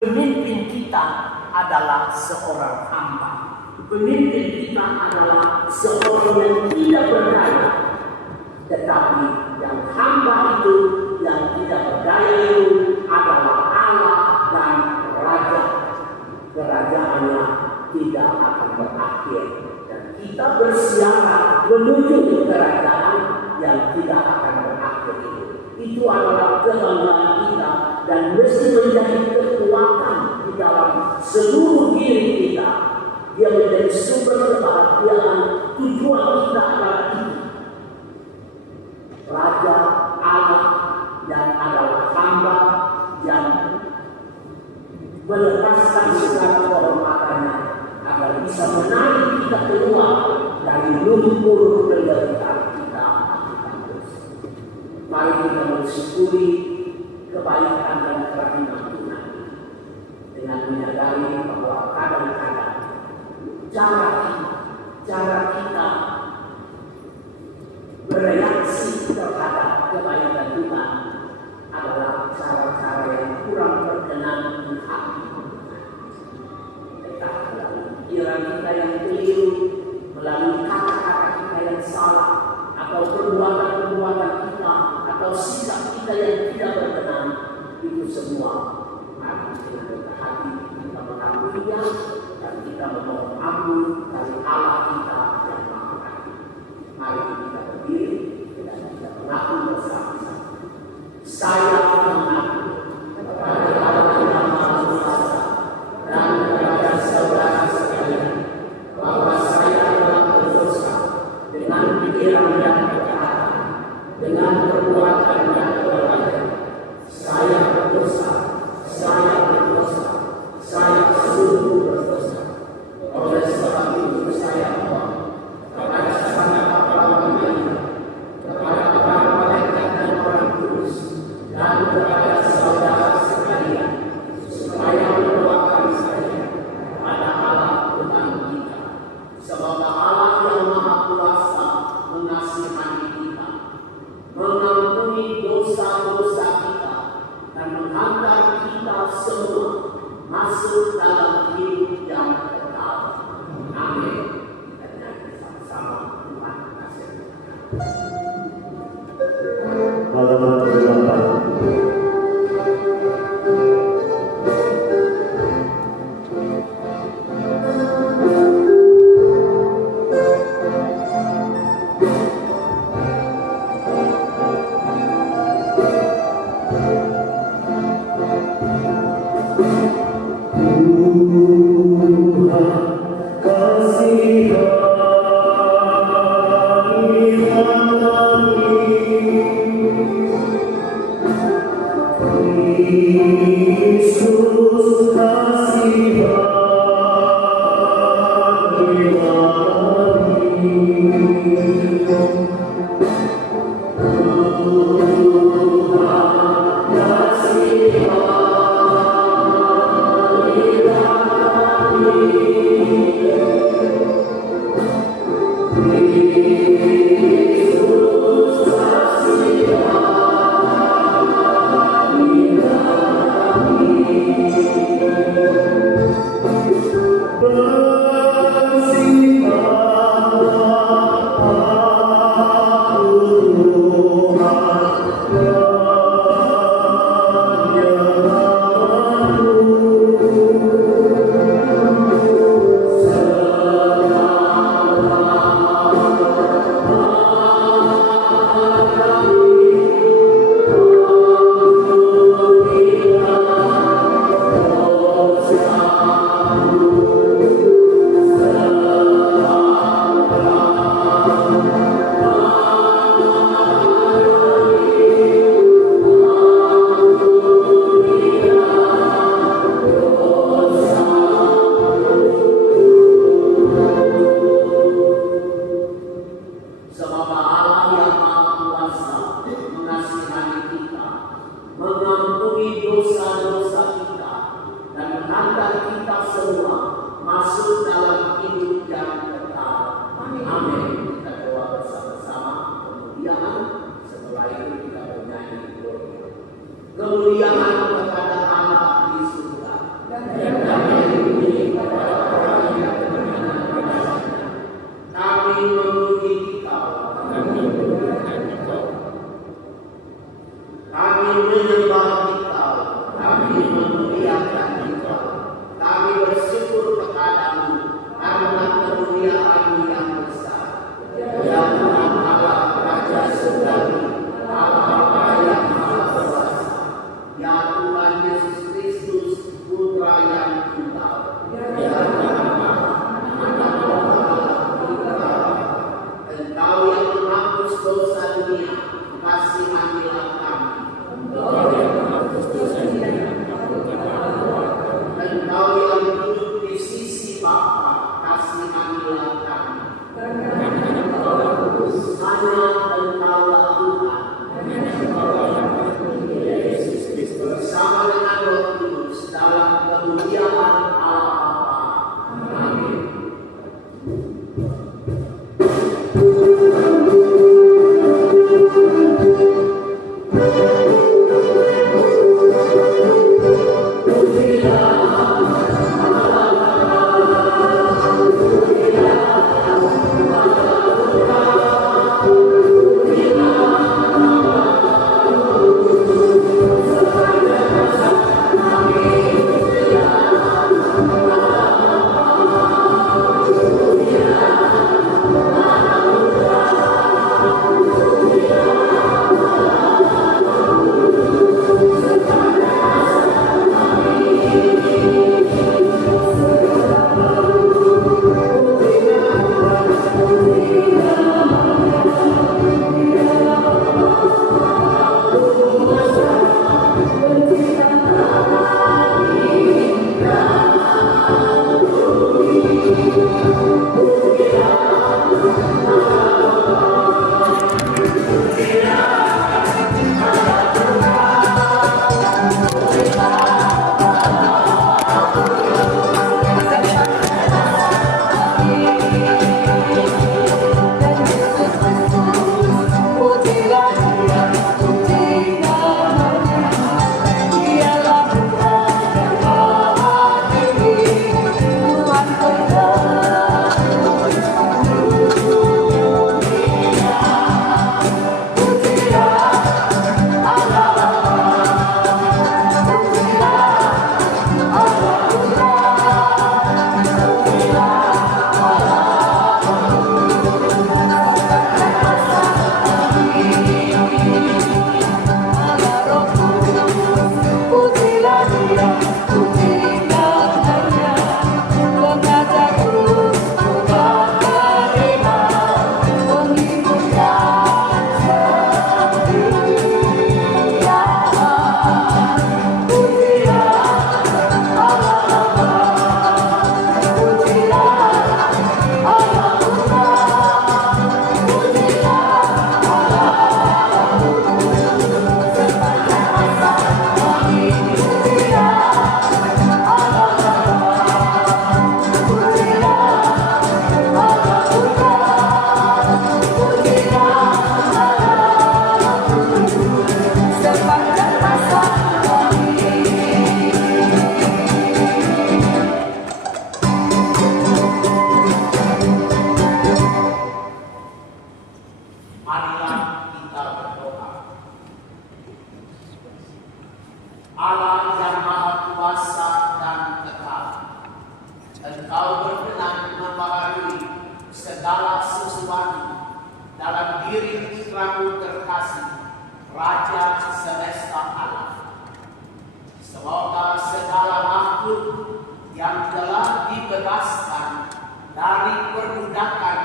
Pemimpin kita adalah seorang hamba. Pemimpin kita adalah seorang yang tidak berdaya. Tetapi yang hamba itu, yang tidak berdaya itu adalah Allah dan Raja. Kerajaannya tidak akan berakhir. Dan kita bersiaran menuju kerajaan yang tidak akan berakhir itu. Itu adalah kebanggaan kita dan mesti menjadi kekuatan di dalam seluruh diri kita. Dia menjadi sumber kebahagiaan. Tujuan kita adalah itu. Raja Allah yang adalah hamba yang melepaskan segala kehormatannya agar bisa menarik kita keluar dari lumpur penderitaan kita. Mari kita mensyukuri kebaikan dan kerahiman Tuhan dengan menyadari bahwa kadang-kadang cara kita bereaksi terhadap kebaikan Tuhan adalah cara-cara yang kurang berkenan di hati Tuhan. Tetapi melalui pikiran kita yang keliru, melalui kata-kata kita yang salah, atau perbuatan-perbuatan kita, atau sikap kita yang tidak berkenan, itu semua mari dengan berhati kita mengakuinya dan kita memohon ampun dari Allah kita yang Maha Kasih. Mari kita berdiri dan kita mengaku bersama-sama. Saya mengaku kepada Allah yang Maha Kuasa dan kepada saudara sekalian bahwa saya telah berdosa dengan pikiran dan perkataan, dengan perbuatan dan perbuatan. Saya berdosa, saya sungguh berdosa. Oleh sebab itu saya mohon kepada Sang Bapa Maha, kepada para malaikat dan orang kudus, dan kepada saudara sekalian, supaya mendoakan saya pada Allah Tuhan kita. Semoga Allah yang Maha Kuasa mengasihani kita, mengampuni dosa-dosa kita, dan menghantar kita semua masuk dalam hidup yang kekal. Amin. Kita nyanyi sama-sama Tuhan kasih. Halaman 8. Kemuliaan kepada Allah di surga. yang menghapus dosa dunia, kasihanilah kami. Engkau yang duduk di sisi Bapa, kasihanilah kami. Hanya Engkaulah Tuhan, bersama dengan Roh Kudus dalam kemuliaan Allah Bapa. Amin. Marilah kita berdoa. Allah yang Maha Kuasa dan kekal, Engkau berkenan membaharui segala sesuatu dalam diri putramu terkasih, Raja semesta alam. Semoga segala makhluk yang telah dibebaskan dari perbudakan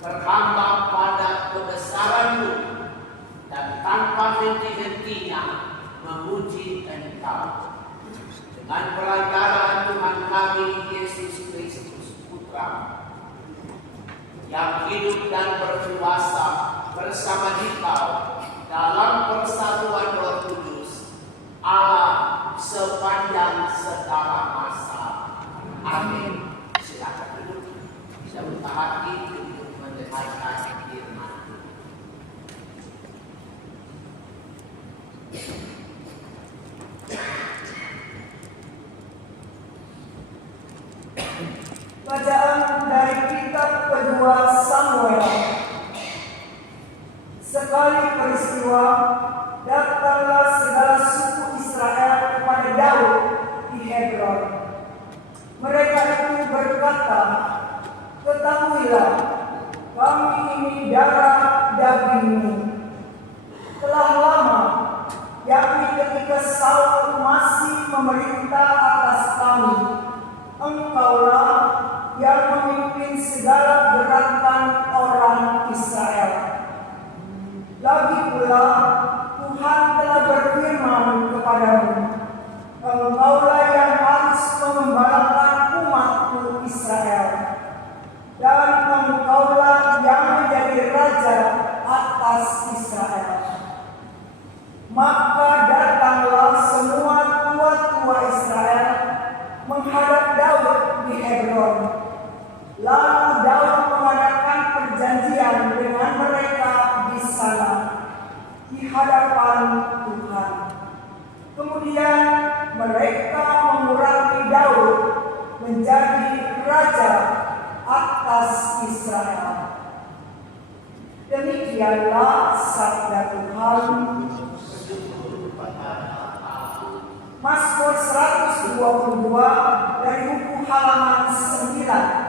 berhamba pada kebesaran-Mu dan tanpa henti-hentinya memuji Engkau. Dengan perantara Tuhan kami Yesus Kristus Putra yang hidup dan berkuasa bersama Dikau dalam persatuan Roh Kudus, Allah sepanjang segala masa. Amin. Silakan duduk. Bisa buka hati untuk mendengarkan firman. Bacaan dari kitab kedua Samuel. Sekali peristiwa, datanglah segala suku Israel kepada Daud di Hebron. Mereka itu berkata, "Ketahuilah, kami ini darah dagingmu. Telah lama, yakni ketika Saul masih memerintah atas kami, engkaulah yang memimpin segala gerakan orang Israel. Lagi pula Tuhan telah berfirman kepadamu, engkaulah yang harus mengembalakan umatku Israel, dan engkaulah yang menjadi raja atas Israel. Maka datanglah semua tua-tua Israel menghadap Daud di Hebron. Lalu Daud mengadakan perjanjian dengan mereka di sana, di hadapan Tuhan. Kemudian mereka mengurangi Daud menjadi raja atas Israel. Demikianlah sabda Tuhan. Mazmur 122 dari buku halaman 9.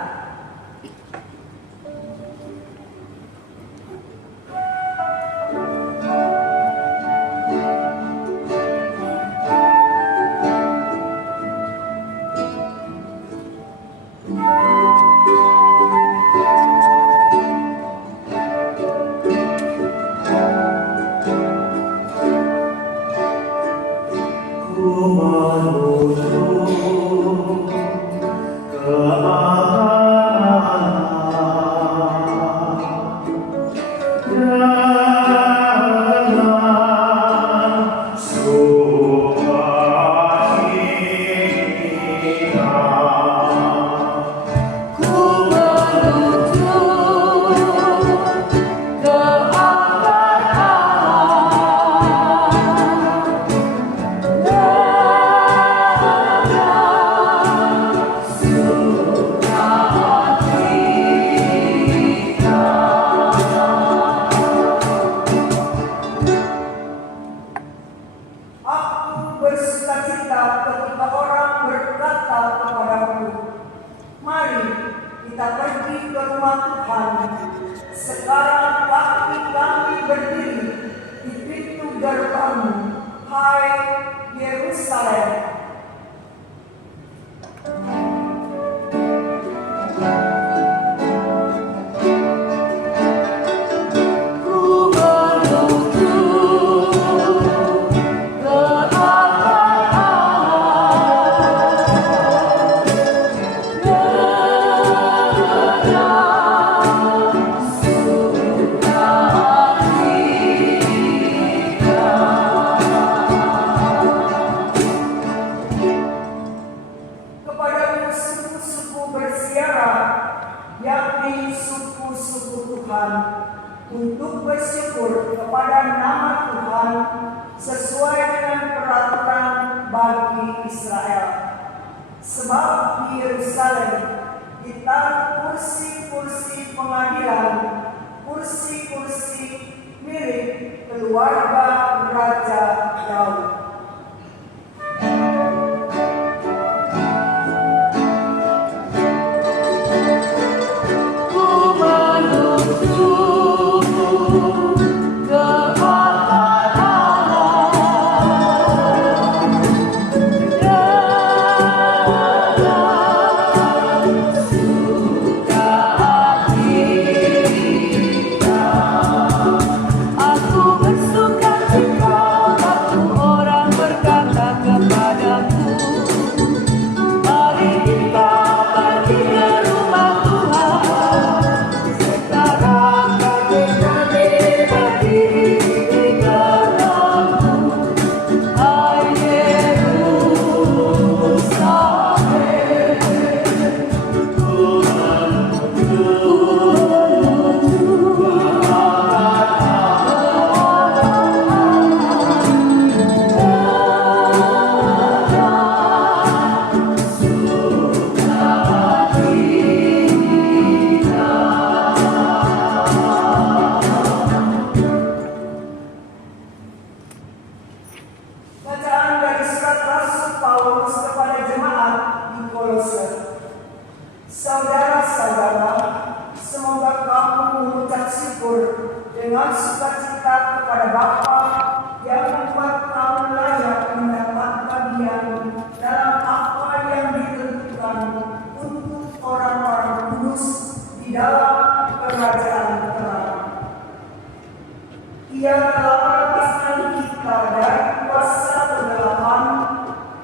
Bersukacita ketika orang berkata kepadaku, mari kita pergi ke rumah Tuhan. Sekarang kami berdiri di pintu gerbangmu, hai Yerusalem. Yakni suku-suku Tuhan, untuk bersyukur kepada nama Tuhan sesuai dengan peraturan bagi Israel. Sebab di Yerusalem ditaruh kursi-kursi pengadilan, kursi-kursi milik keluarga Raja Daud. Saudara-saudara, semoga kamu mengucap syukur dengan sukacita kepada Bapa yang membuat kamu layak mendapat bagian dalam apa yang ditentukan untuk orang-orang kudus di dalam kerajaan terang. Ia telah melepaskan kita dari kuasa kegelapan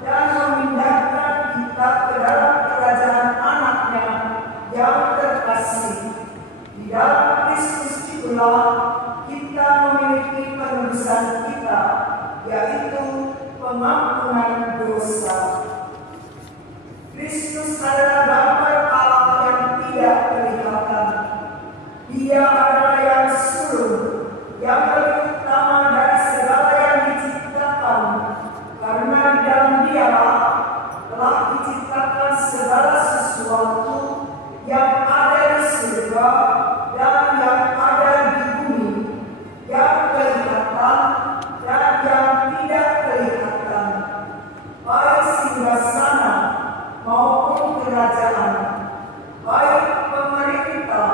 dan memindahkan kita ke dalam kerajaan Anaknya yang terkasih. Di dalam Kristus itulah kita memiliki penebusan kita, yaitu pengampunan dosa. Kristus adalah gambar Allah yang tidak kelihatan. Dia adalah yang sulung, yang lebih utama dari segala yang diciptakan, karena di dalam Dialah telah diciptakan segala sesuatu yang ada di surga dan yang ada di bumi, yang kelihatan dan yang tidak kelihatan, baik singgasana maupun kerajaan, baik pemerintah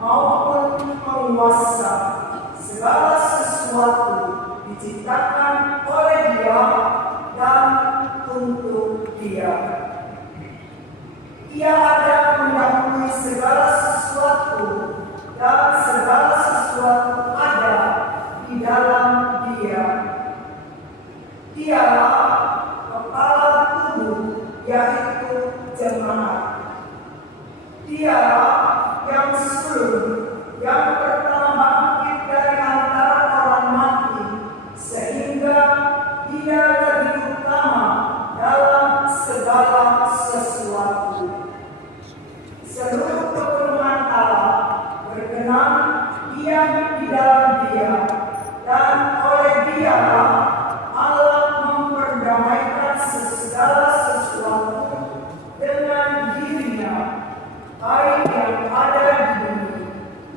maupun penguasa. Segala sesuatu diciptakan oleh Dia dan untuk Dia. Ia ada mendahului segala sesuatu dan segala sesuatu ada di dalam Dia. Dialah kepala tubuh, yaitu jemaat. Dialah yang sulung, yang pertama bangkit dari antara orang mati, sehingga Dia lebih utama dalam segala sesuatu. Seluruh kepenuhan Allah berkenan diam di dalam Dia, dan oleh Dialah Allah memperdamaikan segala sesuatu dengan Dirinya, baik yang ada di bumi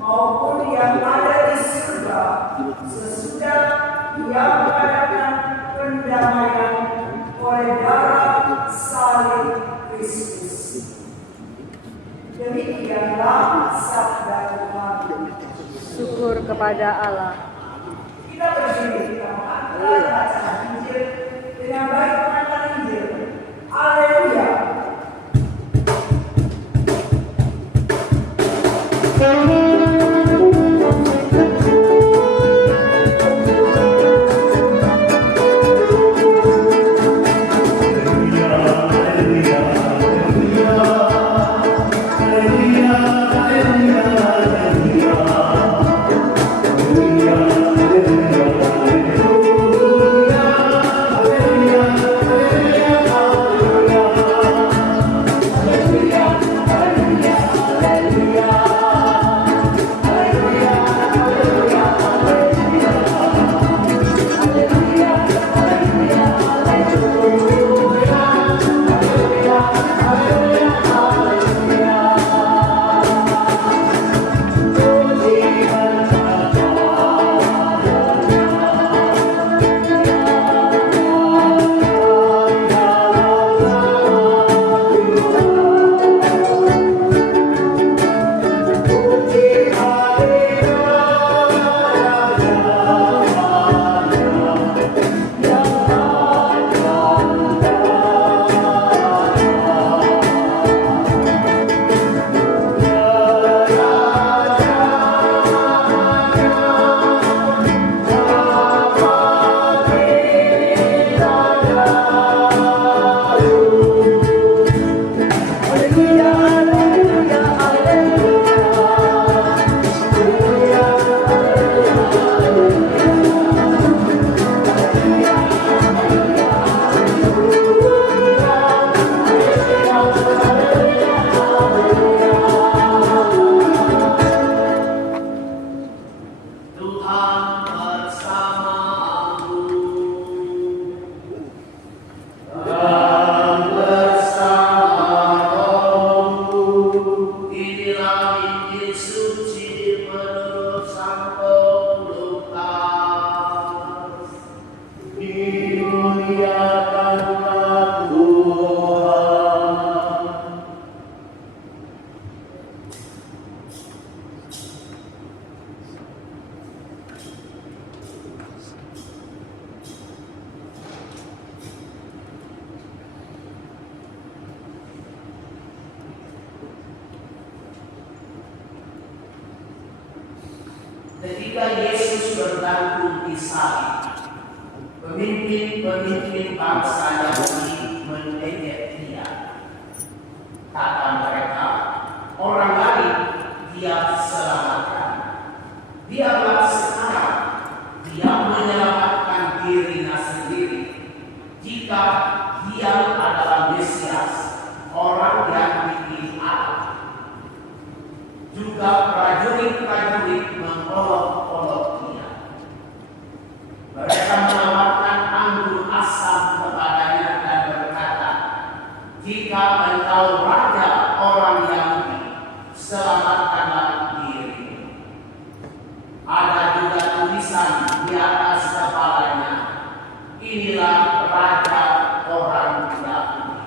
maupun yang ada di surga, sesudah Dia mengadakan pendamaian oleh darah salib Kristus. Demikianlah sabda Tuhan. Syukur kepada Allah. Kita berdiri, kita akan baca Injil dengan baik pengantar Injil. Haleluya. Ketika Yesus bergantung di salib. Pemimpin-pemimpin bangsa Yahudi mengejek dia. Kata mereka, orang lain dia selamatkan. Biarlah sekarang dia menyelamatkan dirinya sendiri. Jika dia adalah Mesias, orang yang dipilih Allah. Juga prajurit-prajurit mengolok-olok dia. Mereka menawarkan anggur asam kepadanya dan berkata, jika engkau raja orang Yahudi, selamatkanlah diri. Ada juga tulisan di atas kepalanya, inilah raja orang Yahudi.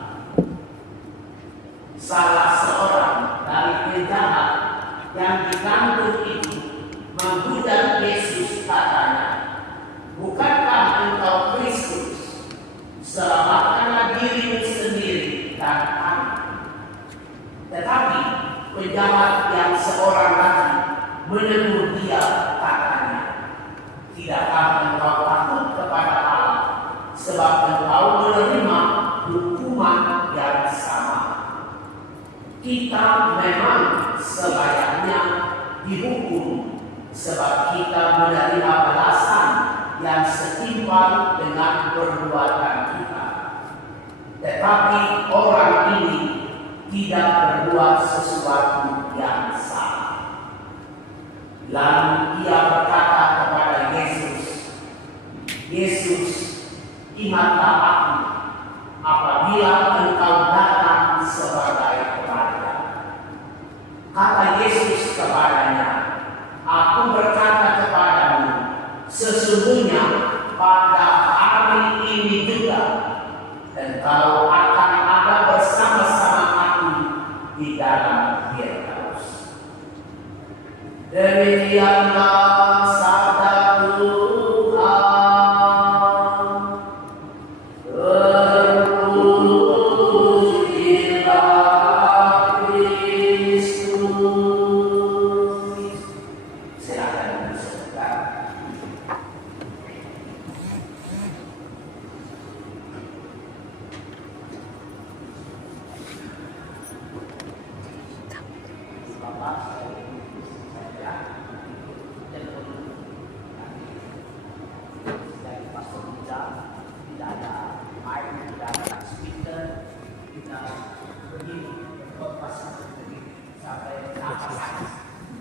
Salah seorang dari penjahat yang digantung itu menghujat Yesus, katanya, bukankah engkau Kristus? Selamatkanlah dirimu sendiri dan kami. Tetapi penjahat yang seorang lagi menegur dia, katanya, tidakkah engkau takut kepada Allah, sebab engkau menerima hukuman yang sama? Kita memang selayaknya dihukum, sebab kita menerima balasan yang setimpal dengan perbuatan kita. Tetapi orang ini tidak berbuat sesuatu yang salah. Lalu ia berkata kepada Yesus, Yesus, ingatlah aku apabila engkau datang sebagai raja. Kata Yesus kepadanya, aku berkata kepadamu, sesungguhnya pada hari ini juga engkau akan ada bersama-sama aku di dalam Firdaus. Demikianlah sabda Tuhan.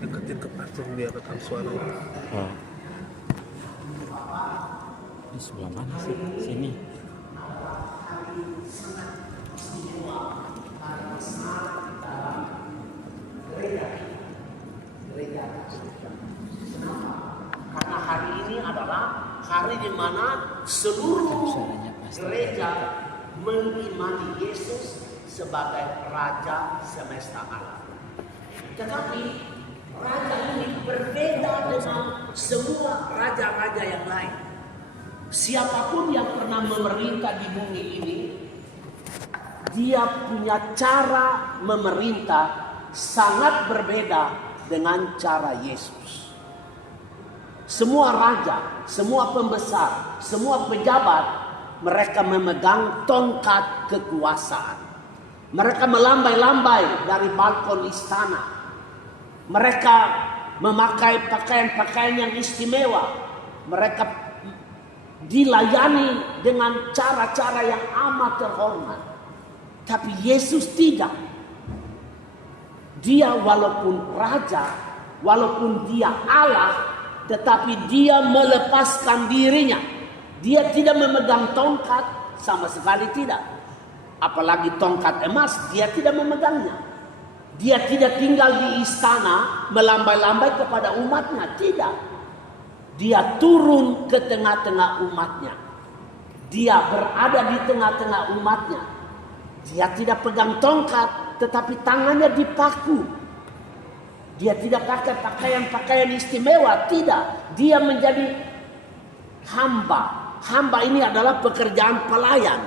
Deketin ke patung biar rekam suaranya. Oh. Di sebelah mana sih? Sini. Karena hari ini adalah hari di mana seluruh gereja mengimani Yesus sebagai Raja semesta alam. Tetapi raja ini berbeda dengan semua raja-raja yang lain. Siapapun yang pernah memerintah di bumi ini, dia punya cara memerintah sangat berbeda dengan cara Yesus. Semua raja, semua pembesar, semua pejabat, mereka memegang tongkat kekuasaan. Mereka melambai-lambai dari balkon istana. Mereka memakai pakaian-pakaian yang istimewa. Mereka dilayani dengan cara-cara yang amat terhormat. Tapi Yesus tidak. Dia walaupun raja, walaupun dia Allah, tetapi dia melepaskan dirinya. Dia tidak memegang tongkat, sama sekali tidak. Apalagi tongkat emas, dia tidak memegangnya. Dia tidak tinggal di istana melambai-lambai kepada umatnya, tidak. Dia turun ke tengah-tengah umatnya. Dia berada di tengah-tengah umatnya. Dia tidak pegang tongkat, tetapi tangannya dipaku. Dia tidak pakai pakaian-pakaian istimewa, tidak. Dia menjadi hamba. Hamba ini adalah pekerjaan pelayan.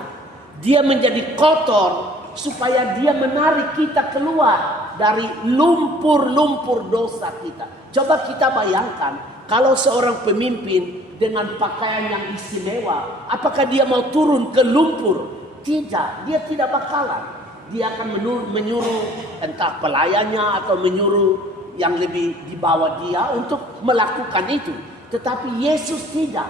Dia menjadi kotor supaya dia menarik kita keluar dari lumpur-lumpur dosa kita. Coba kita bayangkan kalau seorang pemimpin dengan pakaian yang istimewa, apakah dia mau turun ke lumpur? Tidak, dia tidak bakalan. Dia akan menyuruh entah pelayannya atau menyuruh yang lebih di bawah dia untuk melakukan itu. Tetapi Yesus tidak.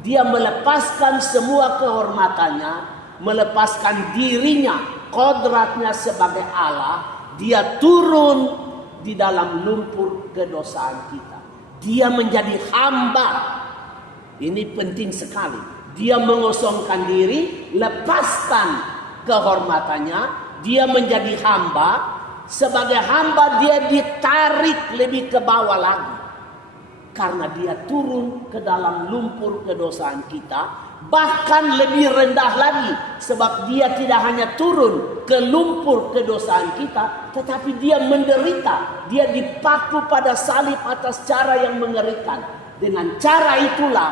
Dia melepaskan semua kehormatannya, melepaskan dirinya, kodratnya sebagai Allah. Dia turun di dalam lumpur kedosaan kita. Dia menjadi hamba. Ini penting sekali. Dia mengosongkan diri, lepaskan kehormatannya. Dia menjadi hamba. Sebagai hamba dia ditarik lebih ke bawah lagi. Karena dia turun ke dalam lumpur kedosaan kita. Bahkan lebih rendah lagi. Sebab dia tidak hanya turun ke lumpur kedosaan kita. Tetapi dia menderita. Dia dipaku pada salib atas cara yang mengerikan. Dengan cara itulah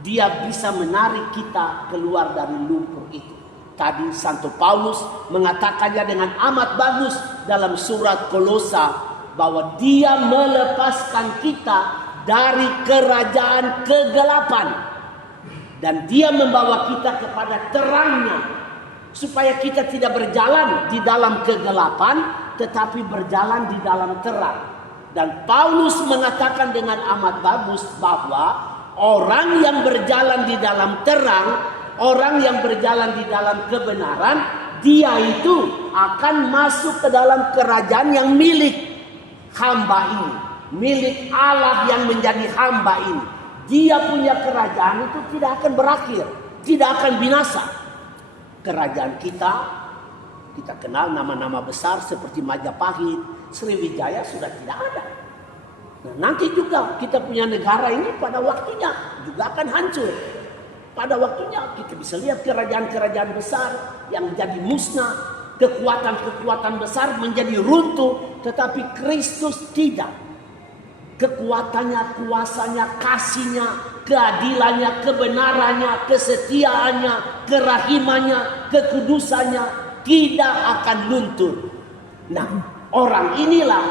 dia bisa menarik kita keluar dari lumpur itu. Tadi Santo Paulus mengatakannya dengan amat bagus dalam surat Kolosa. Bahwa dia melepaskan kita dari kerajaan kegelapan. Dan dia membawa kita kepada terangnya. Supaya kita tidak berjalan di dalam kegelapan. Tetapi berjalan di dalam terang. Dan Paulus mengatakan dengan amat bagus bahwa orang yang berjalan di dalam terang, orang yang berjalan di dalam kebenaran, dia itu akan masuk ke dalam kerajaan yang milik hamba ini. Milik Allah yang menjadi hamba ini. Dia punya kerajaan itu tidak akan berakhir. Tidak akan binasa. Kerajaan kita kenal nama-nama besar seperti Majapahit, Sriwijaya sudah tidak ada. Nah, nanti juga kita punya negara ini pada waktunya juga akan hancur. Pada waktunya kita bisa lihat kerajaan-kerajaan besar yang menjadi musnah. Kekuatan-kekuatan besar menjadi runtuh. Tetapi Kristus tidak. Kekuatannya, kuasanya, kasihnya, keadilannya, kebenarannya, kesetiaannya, kerahimannya, kekudusannya tidak akan luntur. Nah, orang inilah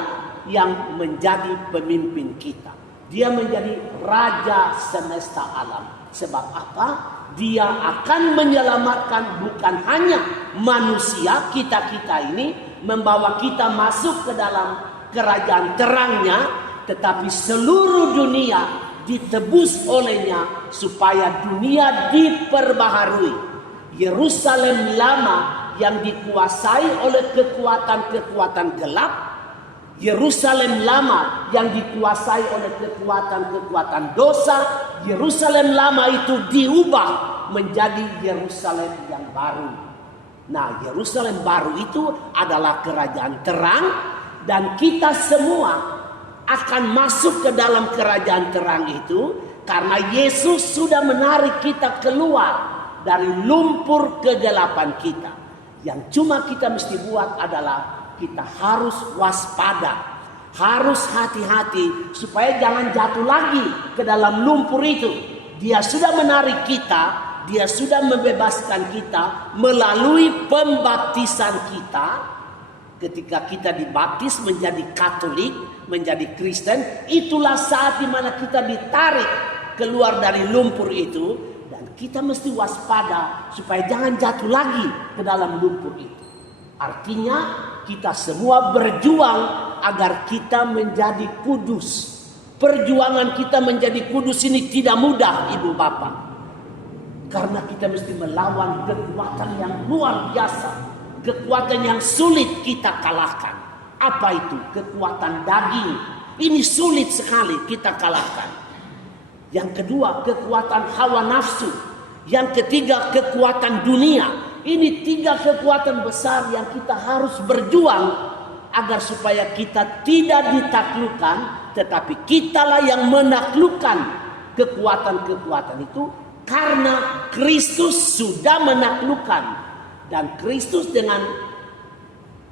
yang menjadi pemimpin kita. Dia menjadi raja semesta alam. Sebab apa? Dia akan menyelamatkan bukan hanya manusia, kita-kita ini, membawa kita masuk ke dalam kerajaan terangnya, tetapi seluruh dunia ditebus olehnya supaya dunia diperbaharui. Yerusalem lama yang dikuasai oleh kekuatan-kekuatan gelap, Yerusalem lama yang dikuasai oleh kekuatan-kekuatan dosa, Yerusalem lama itu diubah menjadi Yerusalem yang baru. Nah, Yerusalem baru itu adalah kerajaan terang, dan kita semua akan masuk ke dalam kerajaan terang itu karena Yesus sudah menarik kita keluar dari lumpur kegelapan kita. Yang cuma kita mesti buat adalah kita harus waspada, harus hati-hati supaya jangan jatuh lagi ke dalam lumpur itu. Dia sudah menarik kita, dia sudah membebaskan kita melalui pembaptisan kita. Ketika kita dibaptis menjadi Katolik, menjadi Kristen, itulah saat dimana kita ditarik keluar dari lumpur itu. Dan kita mesti waspada supaya jangan jatuh lagi ke dalam lumpur itu. Artinya kita semua berjuang agar kita menjadi kudus. Perjuangan kita menjadi kudus ini tidak mudah, Ibu Bapak. Karena kita mesti melawan kekuatan yang luar biasa. Kekuatan yang sulit kita kalahkan. Apa itu? Kekuatan daging. Ini sulit sekali kita kalahkan. Yang kedua, kekuatan hawa nafsu. Yang ketiga, kekuatan dunia. Ini 3 kekuatan besar yang kita harus berjuang agar supaya kita tidak ditaklukkan, tetapi kitalah yang menaklukkan kekuatan-kekuatan itu karena Kristus sudah menaklukkan. Dan Kristus dengan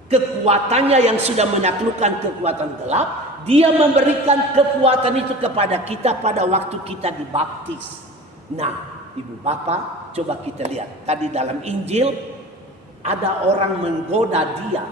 kekuatannya yang sudah menaklukkan kekuatan gelap, dia memberikan kekuatan itu kepada kita pada waktu kita dibaptis. Nah, Ibu Bapak, coba kita lihat. Tadi dalam Injil ada orang menggoda dia.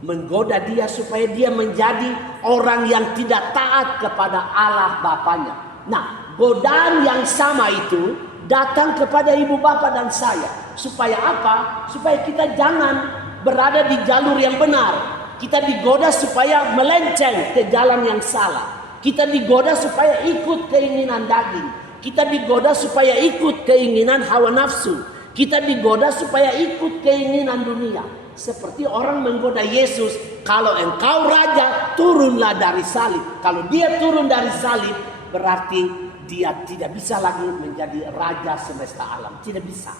Menggoda dia supaya dia menjadi orang yang tidak taat kepada Allah Bapanya. Nah, godaan yang sama itu datang kepada ibu bapa dan saya. Supaya apa? Supaya kita jangan berada di jalur yang benar. Kita digoda supaya melenceng ke jalan yang salah. Kita digoda supaya ikut keinginan daging. Kita digoda supaya ikut keinginan hawa nafsu. Kita digoda supaya ikut keinginan dunia. Seperti orang menggoda Yesus, kalau engkau raja, turunlah dari salib. Kalau dia turun dari salib, berarti dia tidak bisa lagi menjadi raja semesta alam. Tidak bisa.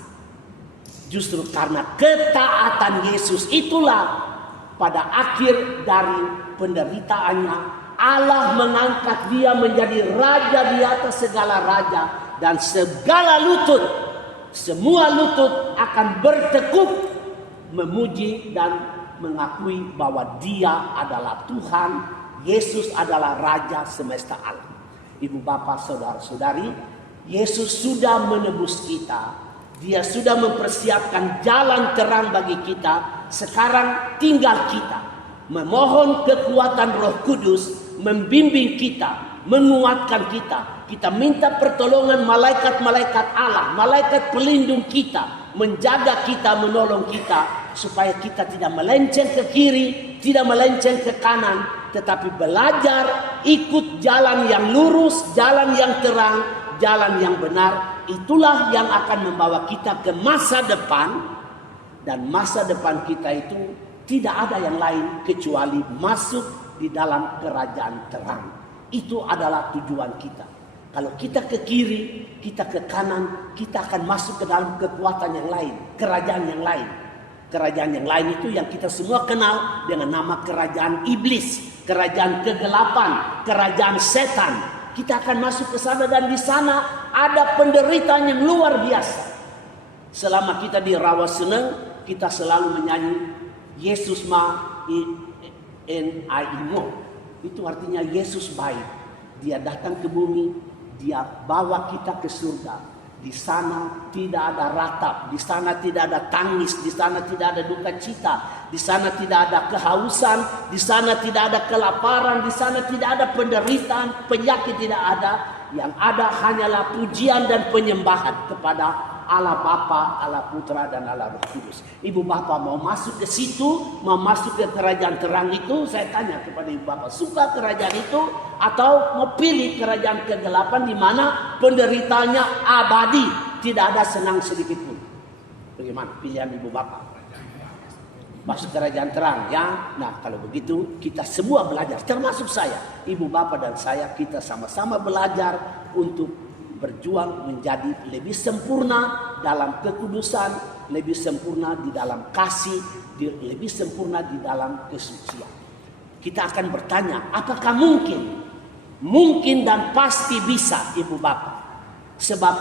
Justru karena ketaatan Yesus itulah pada akhir dari penderitaannya, Allah mengangkat dia menjadi raja di atas segala raja. Dan segala lutut, semua lutut akan bertekuk memuji dan mengakui bahwa dia adalah Tuhan, Yesus adalah Raja semesta alam. Ibu bapak saudara-saudari, Yesus sudah menebus kita. Dia sudah mempersiapkan jalan terang bagi kita. Sekarang tinggal kita memohon kekuatan Roh Kudus membimbing kita, menguatkan kita. Kita minta pertolongan malaikat-malaikat Allah, malaikat pelindung kita, menjaga kita, menolong kita, supaya kita tidak melenceng ke kiri, tidak melenceng ke kanan, tetapi belajar ikut jalan yang lurus, jalan yang terang, jalan yang benar. Itulah yang akan membawa kita ke masa depan. Dan masa depan kita itu tidak ada yang lain kecuali masuk di dalam kerajaan terang. Itu adalah tujuan kita. Kalau kita ke kiri, kita ke kanan, kita akan masuk ke dalam kekuatan yang lain, kerajaan yang lain. Kerajaan yang lain itu yang kita semua kenal dengan nama kerajaan iblis, kerajaan kegelapan, kerajaan setan. Kita akan masuk ke sana dan di sana ada penderitaan yang luar biasa. Selama kita di Rawa Seneng, kita selalu menyanyi Yesus ma en aimo. Itu artinya Yesus baik. Dia datang ke bumi, dia bawa kita ke surga. Di sana tidak ada ratap, di sana tidak ada tangis, di sana tidak ada duka cita, di sana tidak ada kehausan, di sana tidak ada kelaparan, di sana tidak ada penderitaan, penyakit tidak ada. Yang ada hanyalah pujian dan penyembahan kepada Allah Bapa, Allah Putra, dan Allah Roh Kudus. Ibu Bapa mau masuk ke situ, mau masuk ke kerajaan terang itu, saya tanya kepada Ibu Bapa, suka kerajaan itu atau mau pilih kerajaan kegelapan di mana penderitaannya abadi, tidak ada senang sedikit pun? Bagaimana pilihan Ibu Bapa? Masuk kerajaan terang, ya. Nah, kalau begitu kita semua belajar, termasuk saya, Ibu Bapa dan saya, kita sama-sama belajar untuk berjuang menjadi lebih sempurna dalam kekudusan, lebih sempurna di dalam kasih, lebih sempurna di dalam kesucian. Kita akan bertanya, apakah mungkin? Mungkin dan pasti bisa, Ibu Bapak. Sebab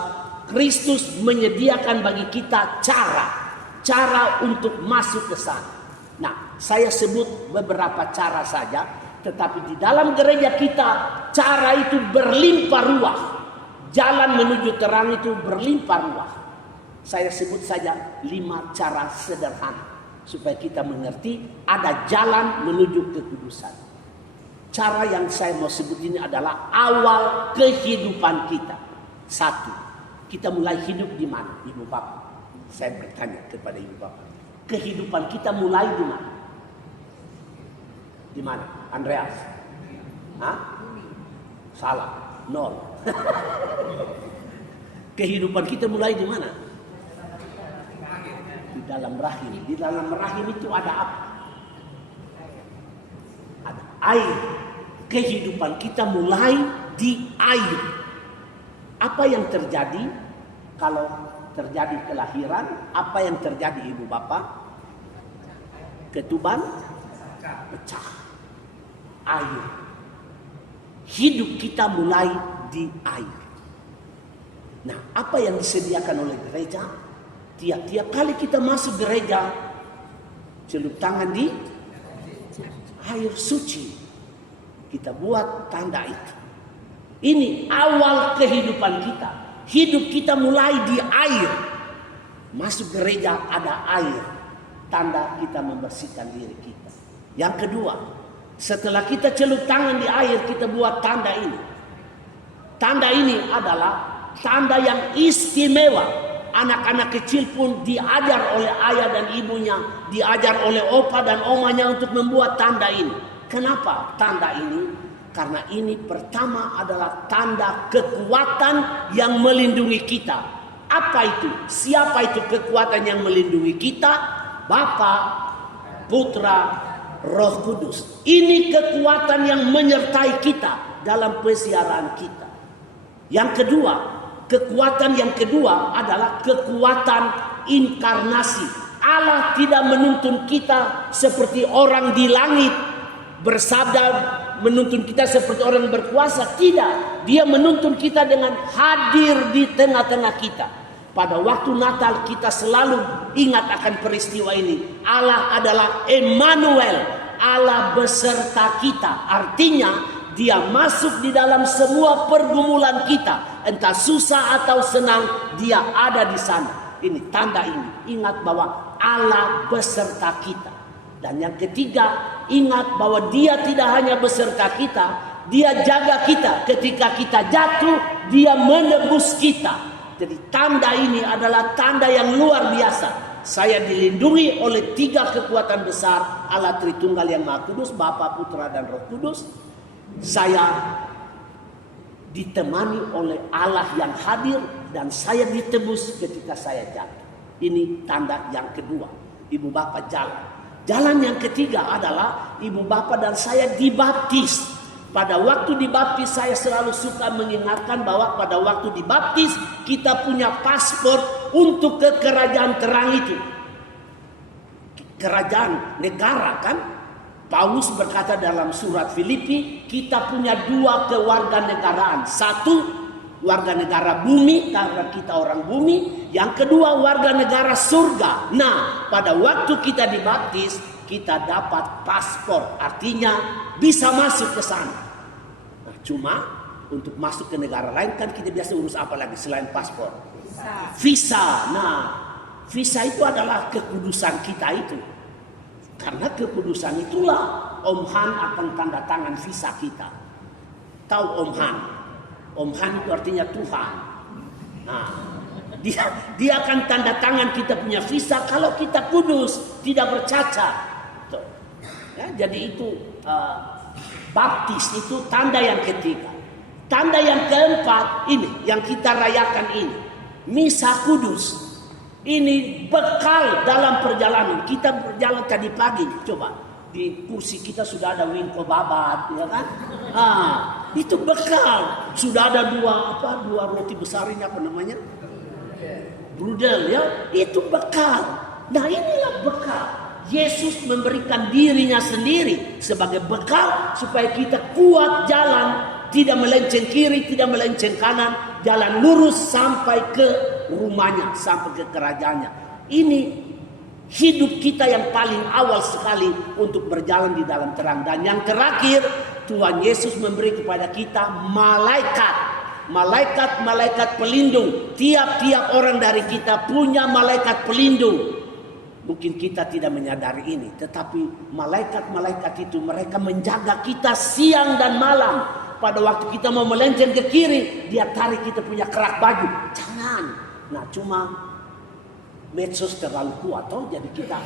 Kristus menyediakan bagi kita cara untuk masuk ke sana. Nah, saya sebut beberapa cara saja, tetapi di dalam gereja kita cara itu berlimpah ruah. Jalan menuju terang itu berlimpah ruah. Saya sebut saja 5 cara sederhana supaya kita mengerti ada jalan menuju kekudusan. Cara yang saya mau sebut ini adalah awal kehidupan kita. 1. Kita mulai hidup di mana, Ibu Bapak? Saya bertanya kepada Ibu Bapak. Kehidupan kita mulai di mana? Di mana? Andreas? Hah? Salah. 0. Kehidupan kita mulai di mana? Di dalam rahim. Di dalam rahim itu ada apa? Ada air. Kehidupan kita mulai di air. Apa yang terjadi kalau terjadi kelahiran? Apa yang terjadi, Ibu Bapak? Ketuban pecah. Air. Hidup kita mulai di air. Nah, apa yang disediakan oleh gereja? Tiap-tiap kali kita masuk gereja, celup tangan di air suci. Kita buat tanda itu. Ini awal kehidupan kita. Hidup kita mulai di air. Masuk gereja ada air. Tanda kita membersihkan diri kita. Yang kedua, setelah kita celup tangan di air, kita buat tanda ini. Tanda ini adalah tanda yang istimewa. Anak-anak kecil pun diajar oleh ayah dan ibunya, diajar oleh opa dan omanya untuk membuat tanda ini. Kenapa tanda ini? Karena ini pertama adalah tanda kekuatan yang melindungi kita. Apa itu? Siapa itu kekuatan yang melindungi kita? Bapa, Putra, Roh Kudus. Ini kekuatan yang menyertai kita dalam pesiaran kita. Yang kedua, kekuatan yang kedua adalah kekuatan inkarnasi. Allah tidak menuntun kita seperti orang di langit bersabda, menuntun kita seperti orang berkuasa. Tidak, Dia menuntun kita dengan hadir di tengah-tengah kita. Pada waktu Natal kita selalu ingat akan peristiwa ini. Allah adalah Emmanuel, Allah beserta kita. Artinya Dia masuk di dalam semua pergumulan kita, entah susah atau senang, Dia ada di sana. Ini tanda ini. Ingat bahwa Allah beserta kita. Dan yang ketiga, ingat bahwa Dia tidak hanya beserta kita, Dia jaga kita. Ketika kita jatuh, Dia menebus kita. Jadi tanda ini adalah tanda yang luar biasa. Saya dilindungi oleh 3 kekuatan besar, Allah Tritunggal yang Maha Kudus, Bapa, Putra, dan Roh Kudus. Saya ditemani oleh Allah yang hadir, dan saya ditebus ketika saya jatuh. Ini tanda yang kedua. Ibu Bapa jalan. Jalan yang ketiga adalah ibu bapa dan saya dibaptis. Pada waktu dibaptis, saya selalu suka mengingatkan bahwa pada waktu dibaptis kita punya paspor untuk ke kerajaan terang itu. Kerajaan negara kan? Paulus berkata dalam surat Filipi, kita punya 2 kewarganegaraan. 1, warga negara bumi karena kita orang bumi. Yang kedua, warga negara surga. Nah, pada waktu kita dibaptis, kita dapat paspor. Artinya bisa masuk ke sana. Nah, cuma untuk masuk ke negara lain kan kita biasa urus apa lagi selain paspor? Visa. Nah, visa itu adalah kekudusan kita itu. Karena kekudusan itulah Om Han akan tanda tangan visa kita. Tahu Om Han? Om Han itu artinya Tuhan. Nah, dia akan tanda tangan kita punya visa kalau kita kudus, tidak bercacat. Ya, jadi itu baptis itu tanda yang ketiga. Tanda yang keempat ini yang kita rayakan ini, misa kudus. Ini bekal dalam perjalanan. Kita berjalan tadi pagi, coba di kursi kita sudah ada winko babat, ya kan? Itu bekal. Sudah ada 2 roti besar ini apa namanya? Brudel, ya. Itu bekal. Nah, inilah bekal. Yesus memberikan dirinya sendiri sebagai bekal supaya kita kuat jalan, tidak melenceng kiri, tidak melenceng kanan, jalan lurus sampai ke rumahnya, sampai ke kerajaannya. Ini hidup kita yang paling awal sekali untuk berjalan di dalam terang. Dan yang terakhir, Tuhan Yesus memberi kepada kita malaikat pelindung. Tiap-tiap orang dari kita punya malaikat pelindung. Mungkin kita tidak menyadari ini, tetapi malaikat-malaikat itu mereka menjaga kita siang dan malam. Pada waktu kita mau melenceng ke kiri, dia tarik kita punya kerak baju. Jangan. Nah, cuma medsos terlalu kuat, toh, jadi kita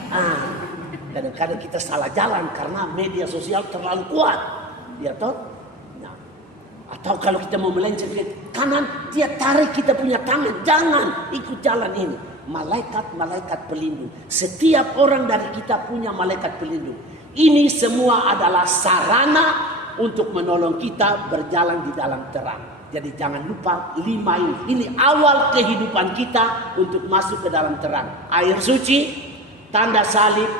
kadang-kadang kita salah jalan karena media sosial terlalu kuat, ya toh. Nah, atau kalau kita mau melenceng ke kanan, dia tarik kita punya tangan. Jangan ikut jalan ini. Malaikat-malaikat pelindung. Setiap orang dari kita punya malaikat pelindung. Ini semua adalah sarana untuk menolong kita berjalan di dalam terang. Jadi jangan lupa 5 ini. Ini awal kehidupan kita untuk masuk ke dalam terang. Air suci, tanda salib,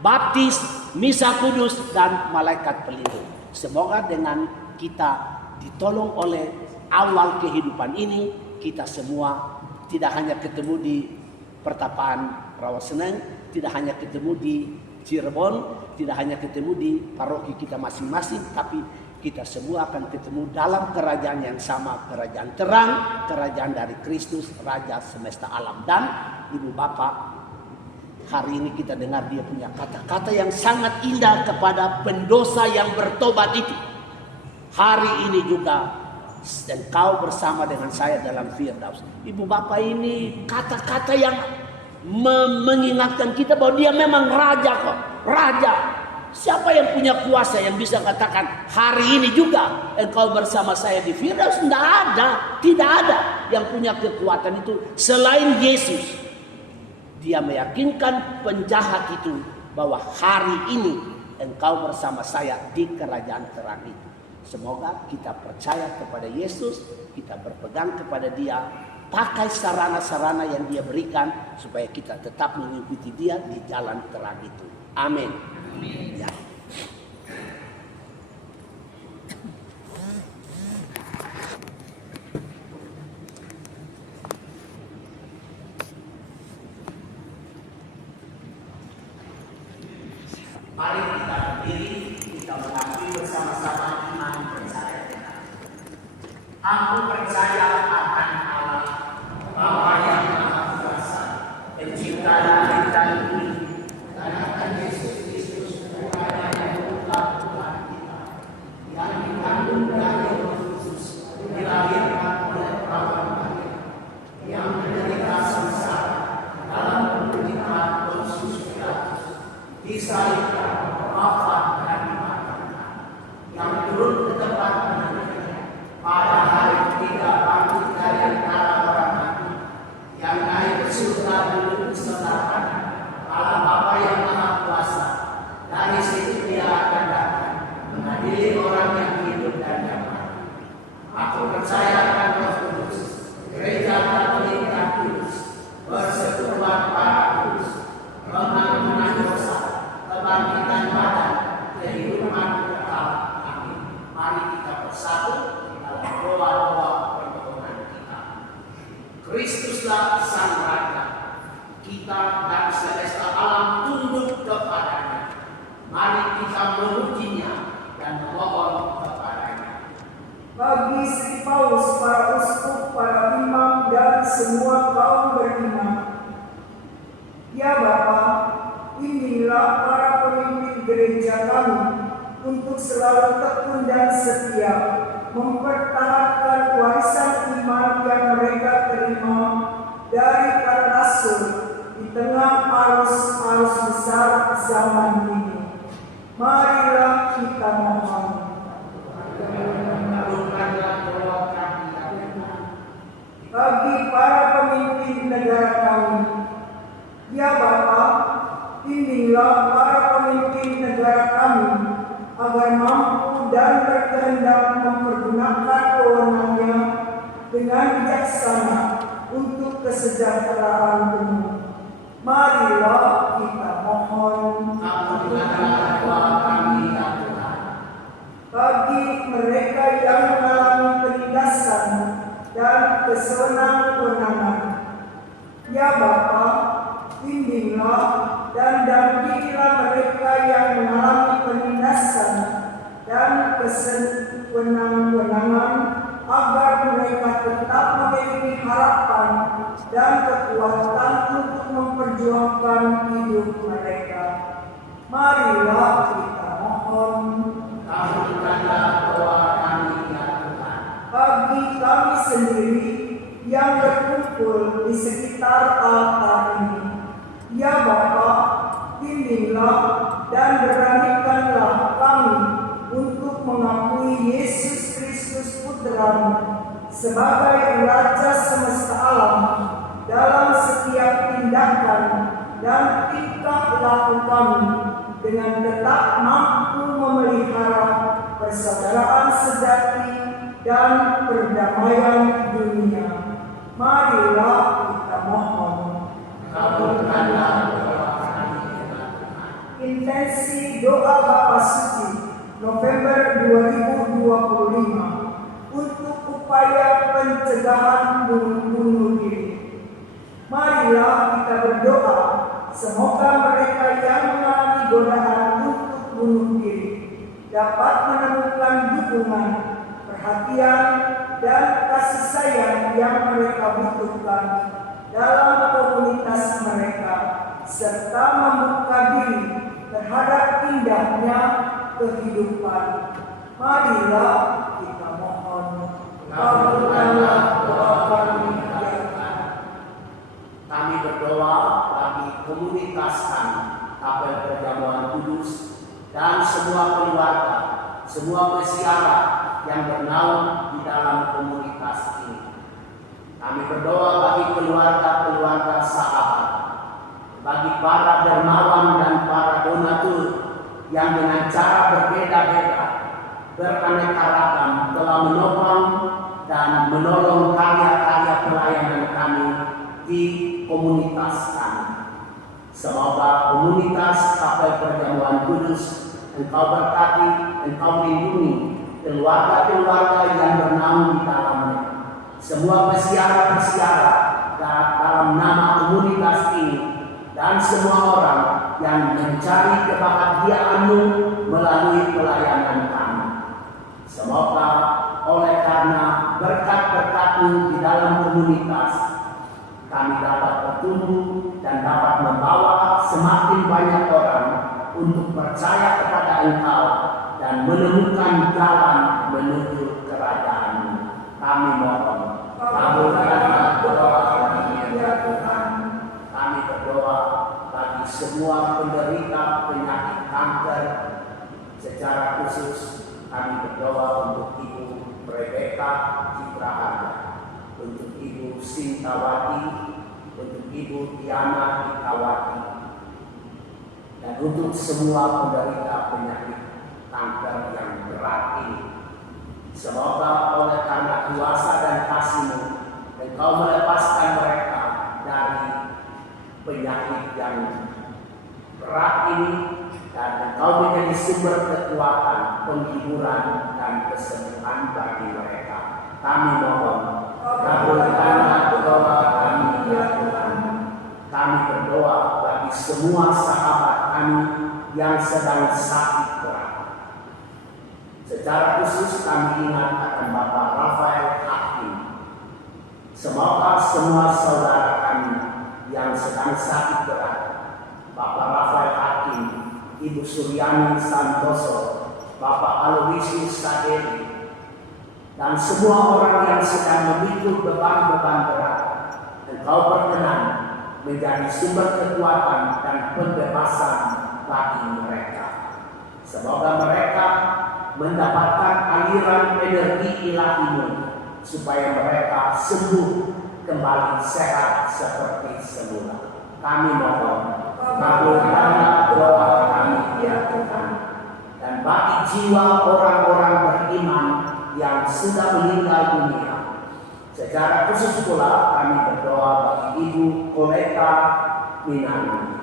baptis, misa kudus, dan malaikat pelindung. Semoga dengan kita ditolong oleh awal kehidupan ini, kita semua tidak hanya ketemu di Pertapaan Rawaseneng, tidak hanya ketemu di Cirebon, tidak hanya ketemu di paroki kita masing-masing, tapi kita semua akan ketemu dalam kerajaan yang sama, kerajaan terang, kerajaan dari Kristus, Raja semesta alam. Dan Ibu Bapak, Hari ini kita dengar dia punya kata-kata yang sangat indah kepada pendosa yang bertobat itu. Hari ini juga, dan kau bersama dengan saya dalam Firdaus. Ibu bapak, ini kata-kata yang mengingatkan kita bahwa dia memang raja kok. Raja. Siapa yang punya kuasa yang bisa katakan hari ini juga engkau bersama saya di Firdaus? Tidak ada. Tidak ada yang punya kekuatan itu selain Yesus. Dia meyakinkan penjahat itu bahwa hari ini engkau bersama saya di kerajaan terang itu. Semoga kita percaya kepada Yesus, kita berpegang kepada dia, pakai sarana-sarana yang dia berikan supaya kita tetap mengikuti dia di jalan terang itu. Amin. Ya. Mari kita berdiri, kita mengakui bersama-sama iman percaya kita. Aku percaya akan Allah, Bapa yang Maha Kuasa, Pencipta langit dan bumi, dan akan Yesus Kristus, Putra yang mutlak Tuhan kita, yang dikandung dari Roh Kudus, dilahirkan oleh perawan Maria, yang menderita sengsara dalam penderitaan Pontius Pilatus, disalibkan, wafat dan dimakamkan, yang turun ke tempat penantian, pada hari ketiga bangkit dari antara orang mati, yang naik ke surga duduk di sebelah kanan Allah Bapa yang Maha Kuasa. Dari situ dia akan datang mengadili orang yang hidup dan yang mati. Aku percaya akan Roh Kudus, Gereja Katolik dan kudus, persekutuan para kudus, pengampunan dosa, kebangkitan badan, kehidupan kekal. Amin. Mari kita bersatu dalam doa-doa permohonan kita. Kristuslah Sang Raja, kita dan semesta alam tunduk kepadanya. Mari kita memujinya dan memohon kepadanya. Bagi Sri Paus, para uskup, para imam, dan semua kaum beriman, ya Bapa, inilah para pemimpin gereja kami untuk selalu tekun dan setia mempertahankan warisan iman yang mereka terima dari para rasul di tengah arus-arus besar zaman ini. Marilah kita mohon. Bagi para pemimpin negara kami, ya Bapa, bimbinglah para pemimpin negara kami agar mampu dan berkehendak mempergunakan wewenangnya dengan bijaksana untuk kesejahteraan umum. Marilah kita mohon. Kabulkanlah doa kami ya Tuhan. Bagi mereka yang mengalami penindasan dan kesewenang-wenangan, ya Bapa, bimbinglah dan dampingilah mereka yang mengalami penindasan dan kesewenang-wenangan agar mereka tetap memiliki harapan dan kekuatan untuk memperjuangkan hidup mereka. Marilah kita mohon. Kabulkanlah doa kami ya Tuhan. Bagi kami sendiri yang berkumpul di sekitar altar ini, ya Bapa, bimbinglah dan beranikanlah kami untuk mengakui Yesus Kristus Putra-Mu sebagai Raja semesta alam dalam setiap tindakan dan tingkah laku kami, dengan tetap mampu memelihara persaudaraan sejati dan perdamaian dunia. Marilah kita mohon. Kabulkanlah doa kami ya Tuhan. Intensi doa Bapa Suci November 2025 untuk upaya pencegahan bunuh diri. Marilah kita berdoa semoga mereka yang mengalami godaan untuk bunuh diri dapat menemukan dukungan, perhatian, dan kasih sayang yang mereka butuhkan dalam komunitas mereka serta membuka diri terhadap indahnya kehidupan. Marilah kita mohon. Kabulkanlah doa kami ya Tuhan. Kami berdoa bagi komunitas kami, Kapel Perjamuan Kudus, dan semua keluarga, semua peziarah yang bernaung di dalam komunitas ini. Kami berdoa bagi keluarga-keluarga sahabat, bagi para dermawan dan para donatur yang dengan cara berbeda-beda, beraneka ragam telah menopang dan menolong karya-karya pelayanan kami di komunitas kami. Semoga komunitas Kapel Perjamuan Kudus Engkau berkati, Engkau lindungi keluarga-keluarga yang bernaung di dalamnya. Semua peziarah-peziarah dalam nama komunitas ini dan semua orang yang mencari kebahagiaan-Mu melalui pelayanan kami. Semoga oleh karena berkat-berkat-Mu di dalam komunitas, kami dapat bertumbuh dan dapat membawa semakin banyak orang untuk percaya kepada Engkau dan menemukan jalan menuju kerajaan-Mu. Kami mohon, kabulkanlah doa kami ya Tuhan. Kami berdoa bagi semua penderita penyakit kanker. Secara khusus kami berdoa untuk Ibu Rebeka Citrahanda, untuk Ibu Sintawati, untuk Ibu Diana Dikawati, dan untuk semua penderita penyakit kanker yang berat ini. Semoga oleh karena kuasa dan kasih-Mu, Engkau melepaskan mereka dari penyakit yang berat ini, dan Engkau menjadi sumber kekuatan, penghiburan, dan kesembuhan bagi mereka. Kami mohon, kabulkanlah doa kami ya Tuhan. Kami berdoa bagi semua sahabat kami yang sedang sakit berat. Secara khusus kami ingat akan Bapak Rafael Hakim. Semoga semua saudara kami yang sedang sakit berat, Bapak Rafael Hakim, Ibu Suryani Santoso, Bapak Aloysius Saderi, dan semua orang yang sedang memikul beban-beban berat, Engkau berkenan menjadi sumber kekuatan dan pembebasan bagi mereka. Semoga mereka mendapatkan aliran energi ilahi-Mu supaya mereka sembuh kembali sehat seperti semula. Kami mohon, kabulkanlah doa kami ya Tuhan. Dan bagi jiwa orang-orang beriman yang sudah meninggal dunia, secara khusus pula kami berdoa bagi Ibu Koleta Minani.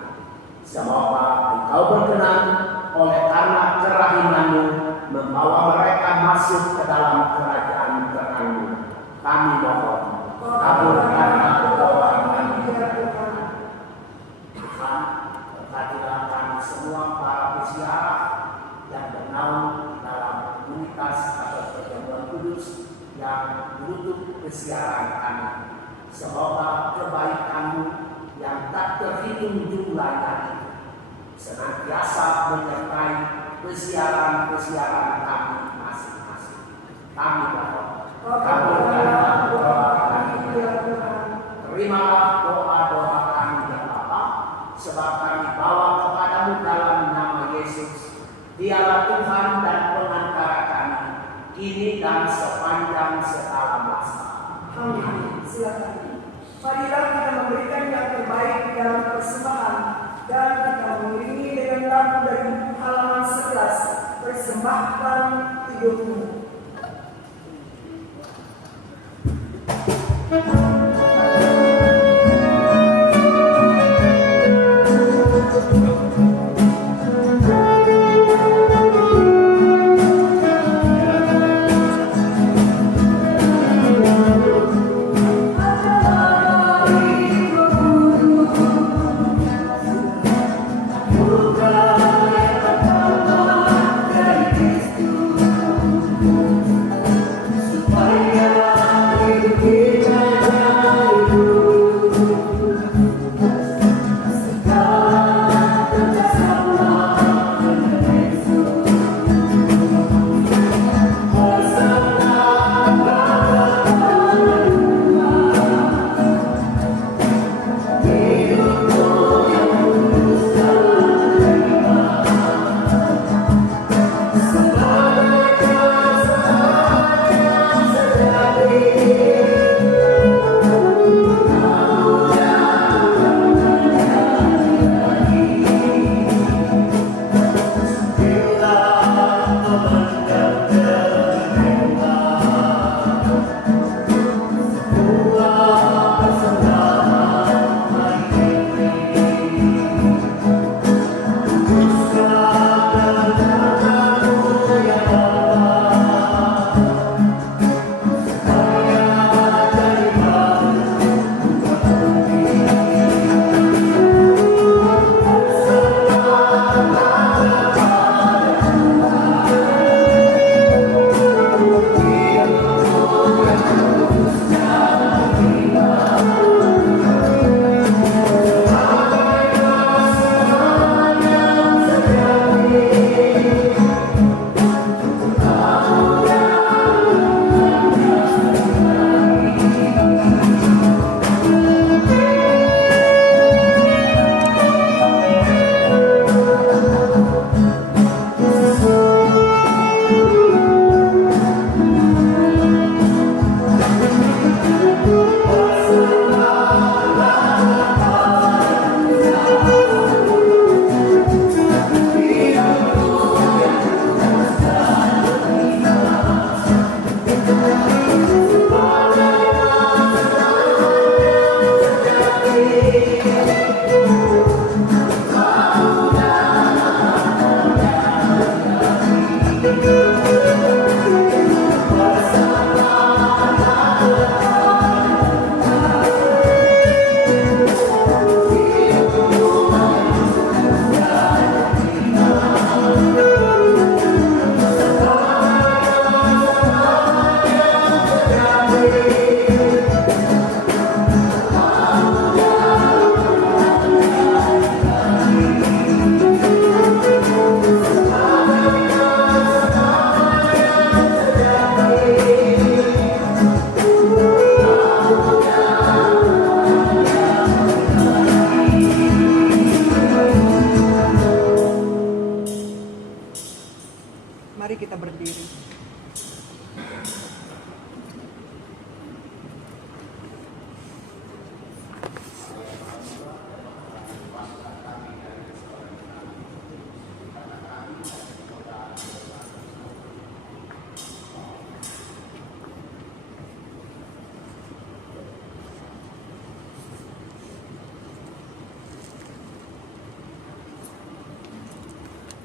Semoga Engkau berkenan oleh karena kerahiman-Mu membawa mereka masuk ke dalam kerajaan Tuhan-Mu. Kami mohon, kabulkanlah doa kami ya Tuhan. Tuhan, berkatilah kami semua para peziarah yang bernaung dalam komunitas Kapel Perjamuan Kudus yang menutup peziarahan kami. Semoga kebaikan-Mu yang tak terhitung jumlahnya itu senantiasa menyertai peziarahan-peziarahan kami masing-masing. Kami mohon, kabulkanlah doa kami ya Tuhan. Terimalah doa-doa kami ya Bapa, sebab kami bawa kepadamu dalam nama Yesus, Dialah Tuhan dan pengantara kami, kini dan sepanjang segala masa. Amin. Silakan. Marilah kita memberikan yang terbaik dalam persembahan, dan kita mengiringi dengan lagu dari halaman 11, persembahkan hidupmu. Supaya hidup kita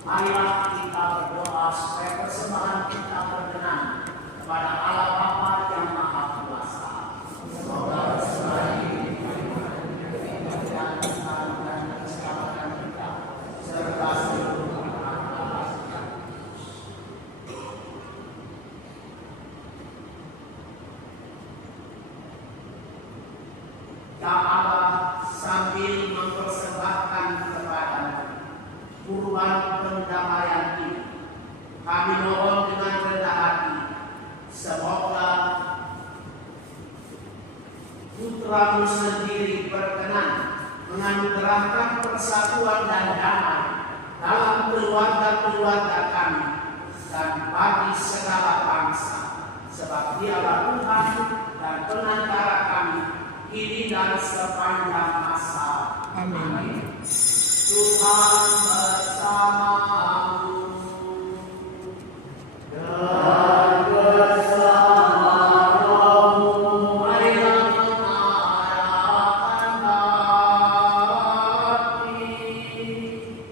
Marilah kita berdoa supaya persembahan kita berkenan kepada Allah Bapa yang Maha Kuasa. Semoga persembahan ini dan keselamatan kita serta seluruh anak-anak kita. Ya Allah, sambil mempersembahkan kepadamu kurban pendamaian ini, kami mohon dengan rendah hati, semoga Putra-Mu sendiri berkenan menganugerahkan persatuan dan damai dalam keluarga-keluarga kami dan bagi segala bangsa, sebab Dialah Tuhan dan penantara kami kini dan sepanjang masa. Amin. Tuhan bersamamu dan bersama rohmu. Marilah mengarahkan hati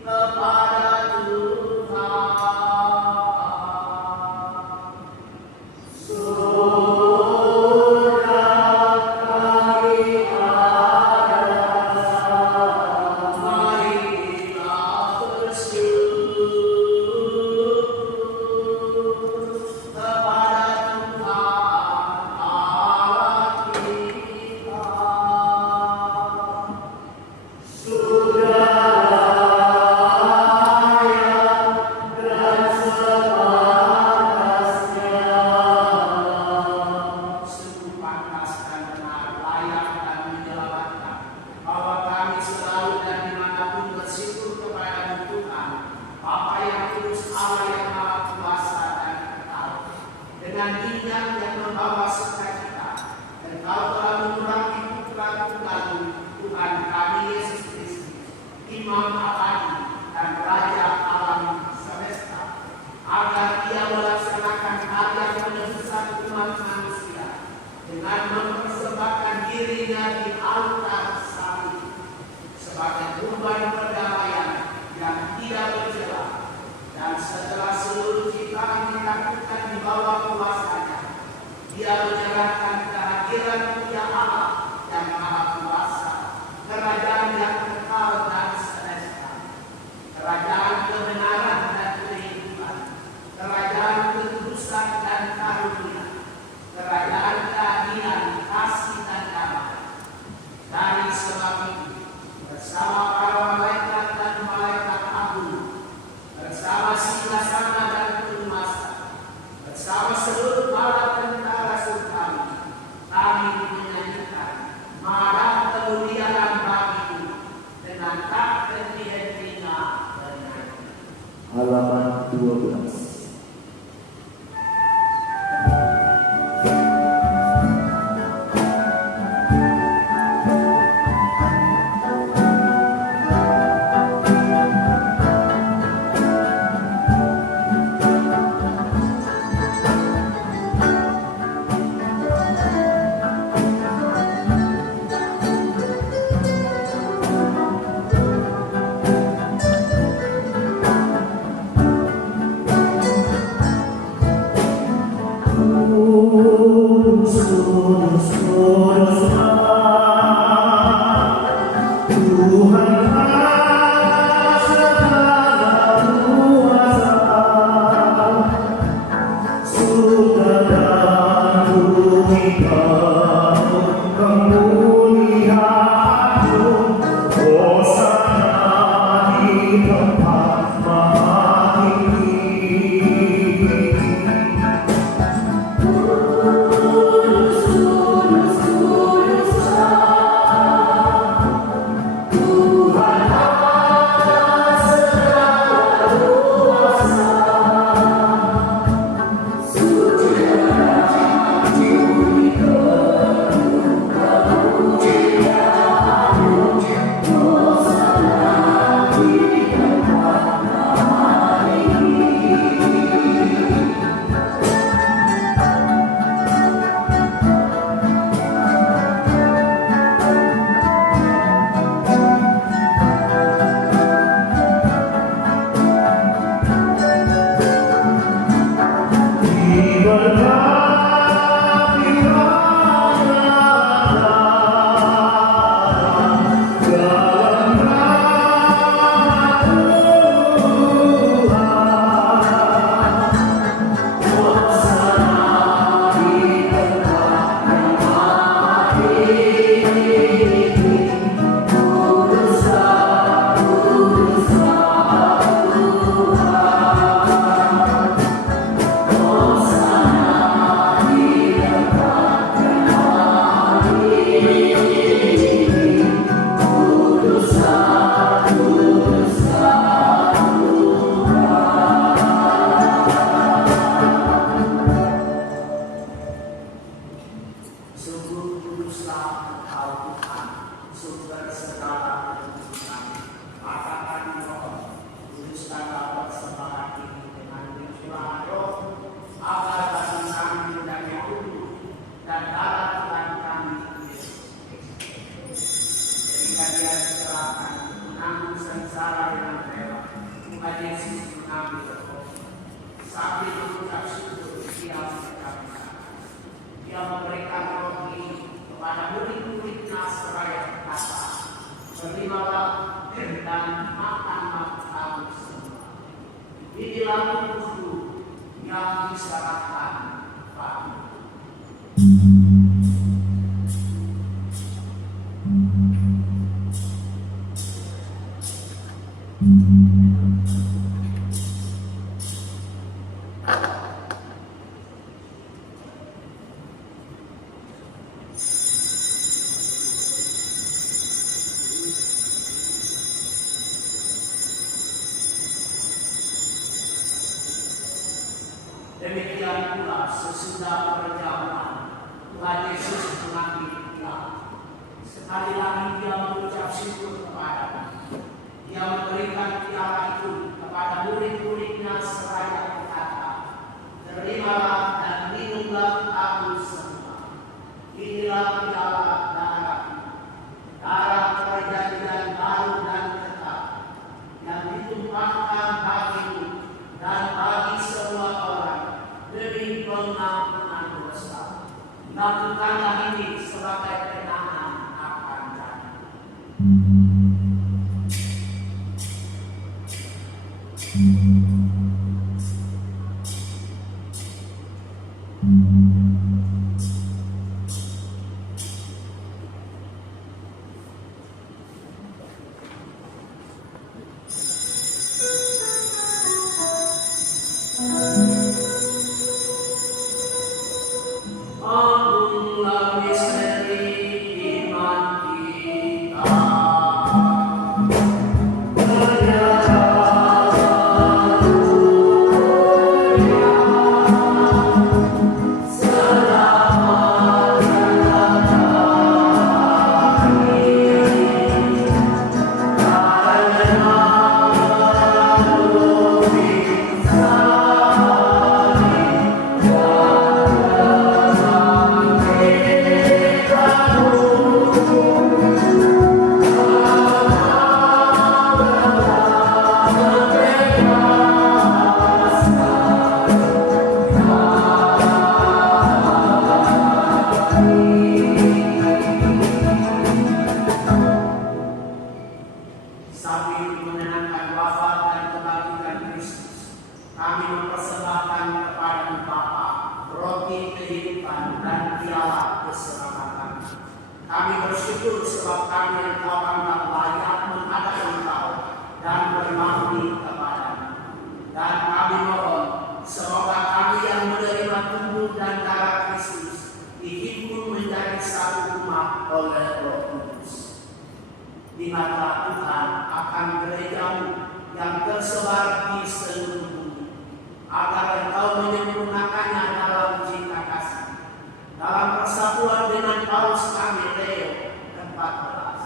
kepada Tuhan. Halaman 12. sumber segala kehidupan. Maka kami mohon, luruskanlah persembahan ini dengan pencurahan roh, agar bagi kami menjadi tubuh dan darah Tuhan kami Yesus Kristus. Ketika Dia diserahkan menanggung sengsara dengan rela, Tuhan Yesus mengambil roti. Sambil mengucap syukur, Dia mengucapkan. Dia memberikan roti kepada murid-muridnya seraya berkata, "Terimalah dan makanlah kamu semua. Inilah tubuhku yang diserahkan padamu." Demikian pula sesudah perjamuan, Tuhan Yesus mengambil piala. Sekali lagi Dia mengucap syukur kepada-Nya. Dia memberikan piala itu kepada murid-murid-Nya seraya berkata, "Terimalah dan minumlah kamu semua. Inilah piala darahku, darah perjanjian baru dan tetap, yang ditumpahkan bagimu dan bagi semua orang demi pengampunan dosa. Lakukanlah ini sebagai kenangan akan Dia." Agunglah misteri iman kita. Sambil menyenangkan wafat dan kebangkitan Kristus, kami mempersembahkan kepada Bapa roti kehidupan dan piala keselamatan. Kami bersyukur sebab kami Engkau anggap layak menghadap Engkau dan berbakti kepada-Mu. Dan kami mohon, semoga kami yang menerima tubuh dan darah Kristus dihimpun menjadi satu umat oleh Roh Kudus. Ingatlah Tuhan akan gereja-Mu yang tersebar di seluruh bumi, agar Engkau menyempurnakannya dalam cinta kasih, dalam persatuan dengan Paus kami Leo ke-14,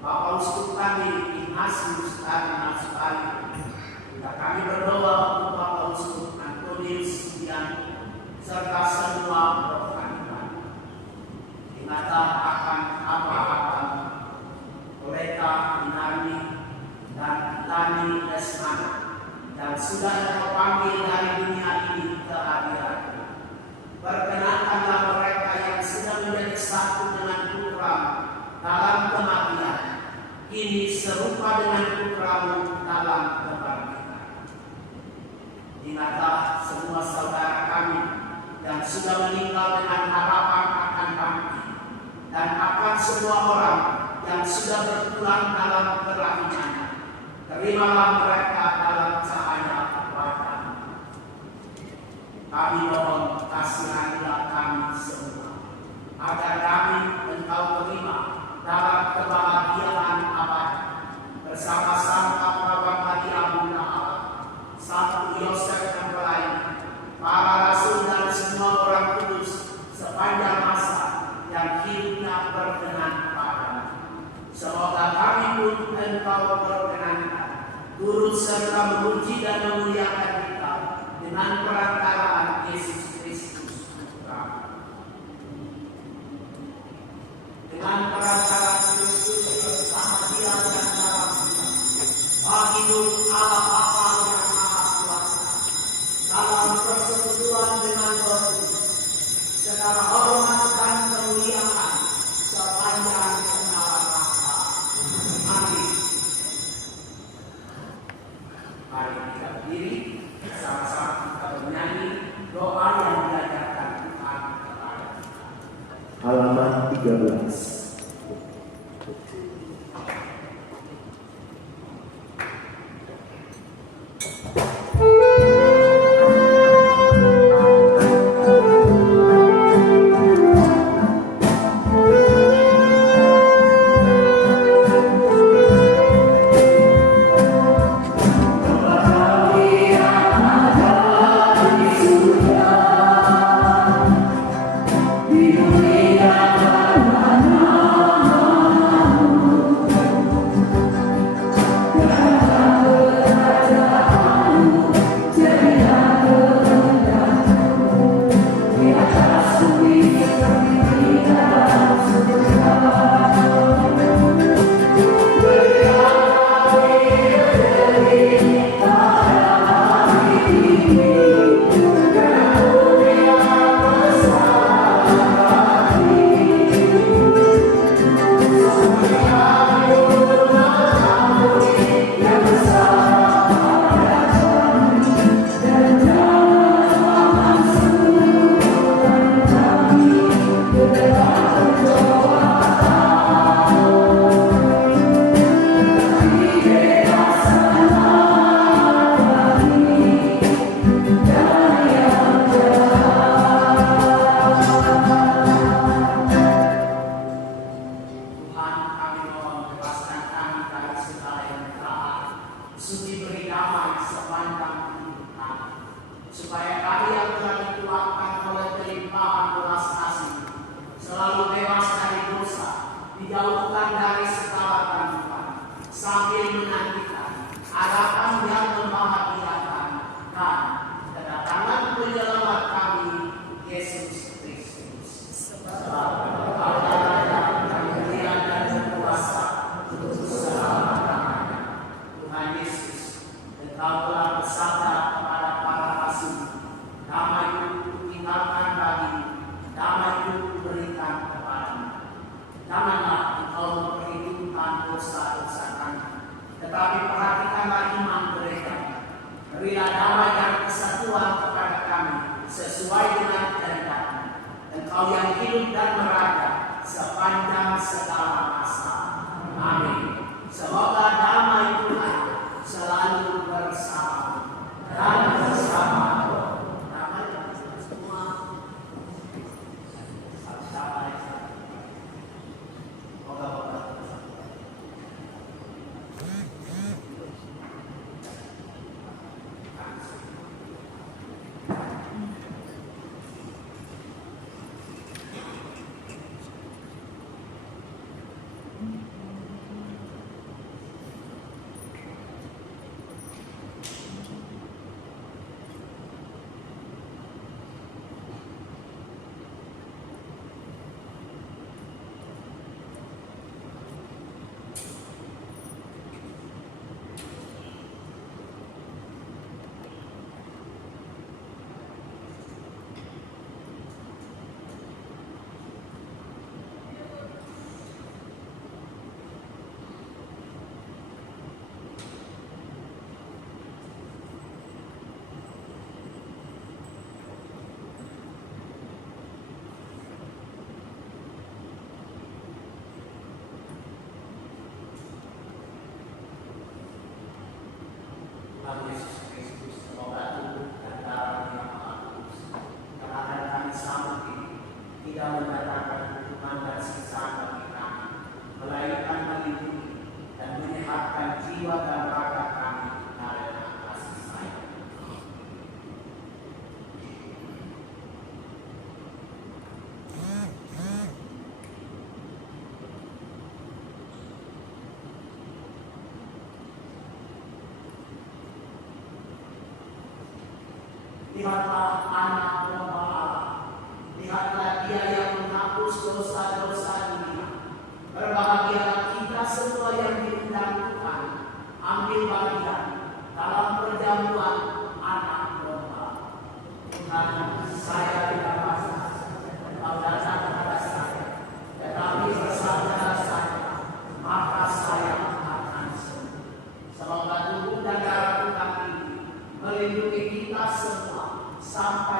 Bapak Uskup kami Ignatius Kardinal Supario. Kita kami berdoa untuk Bapak Uskup Antonius Sugianto serta semua rohaniwan. Ingatlah akan apa-apa Koleta Inarni dan Lani Lesmana yang sudah Engkau panggil dari dunia ini ke akhirat. Perkenankanlah mereka yang sudah menjadi satu dengan Putra-Mu dalam kematian, kini serupa dengan Putra-Mu dalam kebangkitan. Ingatlah semua saudara kami yang sudah meninggal dengan harapan akan bangkit, dan akan semua orang yang sudah berpulang dalam kelahirannya. Terimalah mereka dalam cahaya wajah-Mu. Kami mohon, kasihanilah kami semua, agar kami Engkau terima dalam kebahagiaan abadi bersama Santa Prabat Maria Bunda Allah, Santo Yosef yang pelayan, para rasul dan semua orang kudus sepanjang masa yang hidupnya berkenan pada-Mu. Semoga kami pun Engkau perkenankan turut serta memuji dan memuliakan kita dengan perantaraan Yesus Kristus Putra. Dengan perantaraan Kristus bersama Dia dan dalam kita, bagi hidup Allah Bapa yang Maha Kuasa, dalam persekutuan dengan Roh Kudus, segala hormat dan kemuliaan sepanjang segala masa. Amin. Mari kita berdiri, sama-sama kita bernyanyi doa yang diajarkan Tuhan kepada kita. Halaman 13. Lihatlah anak domba Allah. Lihatlah dia yang menghapus dosa-dosa dunia. Berbahagialah kita semua yang diundang Tuhan. Ambil bagian dalam perjamuan anak domba. Tuhan, saya tidak masa Engkau datang kepada saya, tetapi bersabdalah saja, maka saya akan sembuh. Semoga tubuh dan darah Tuhan ini melindungi kita semua sampai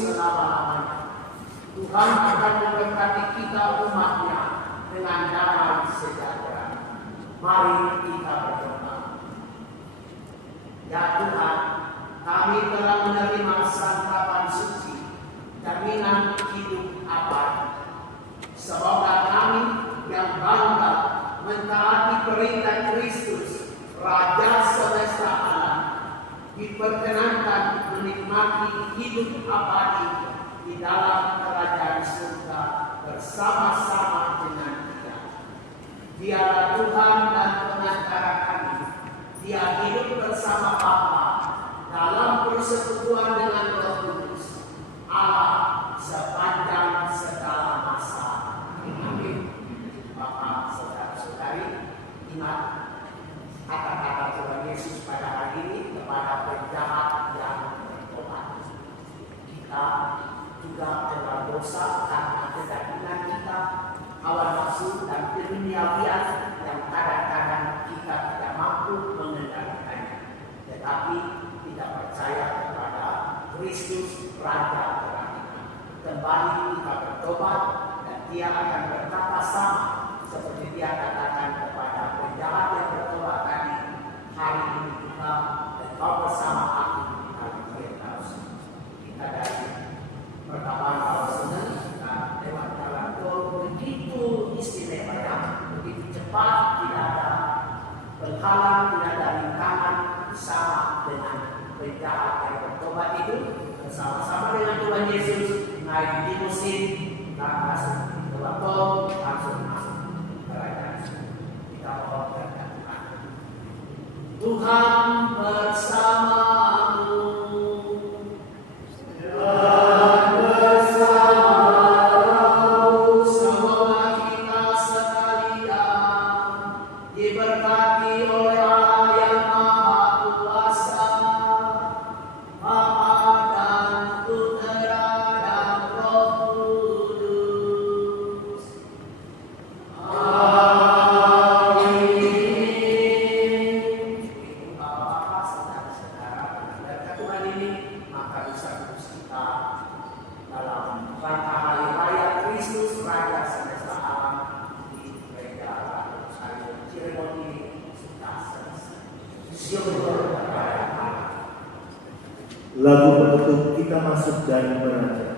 selama-lamanya. Tuhan akan memberkati kita umatnya dengan damai sejahtera. Mari kita berdoa. Ya Tuhan, kami telah menerima santapan suci, jaminan hidup abadi. Semoga kami yang bangga mentaati perintah Kristus, Raja semesta alam, diperkenankan menikmati hidup abadi di dalam kerajaan surga bersama-sama dengan Dia. Dialah Tuhan dan pengantara kami. Dia hidup bersama Bapa dalam persekutuan dengan Roh Kudus, Allah sepanjang segala masa. Amin. Bapak, saudara-saudari, ingat kata-kata Tuhan Yesus pada hari ini kepada penjahat yang bertobat. Kita juga telah dosa karena kedagingan kita, hawa nafsu dan keduniawian yang kadang-kadang kita tidak mampu mengendalikannya. Tetapi kita percaya kepada Kristus Raja Kerajaan. Kembali kita bertobat dan Dia akan berkata sama seperti Dia katakan kepada penjahat yang bertobat tadi, hari ini juga engkau bersama aku di dalam Firdaus. Kita dari perkataan awal senang kita lewat jalan tol begitu istimewa, ya, begitu cepat, tidak ada penghalang, tidak ada rintangan, sama dengan penjahat yang bertobat itu bersama-sama dengan Tuhan Yesus naik limusin dan masuk ke tol, langsung masuk kerajaan. Kita mohon berkat Tuhan. Tuhan bersamamu. Semoga kita sekalian diberkati oleh Allah yang Maha Kuasa, Bapa dan Putera dan Roh Kudus. Amin. Bapak-bapak, saudara-saudara, berkat Tuhan ini maka bisa terus kita dalam rangka hari raya Kristus Raja semesta alam di gereja Yerusalem. Seremoni sudah selesai. Syukur kepada Allah. Lagu penutup kita masuk dan beranjak.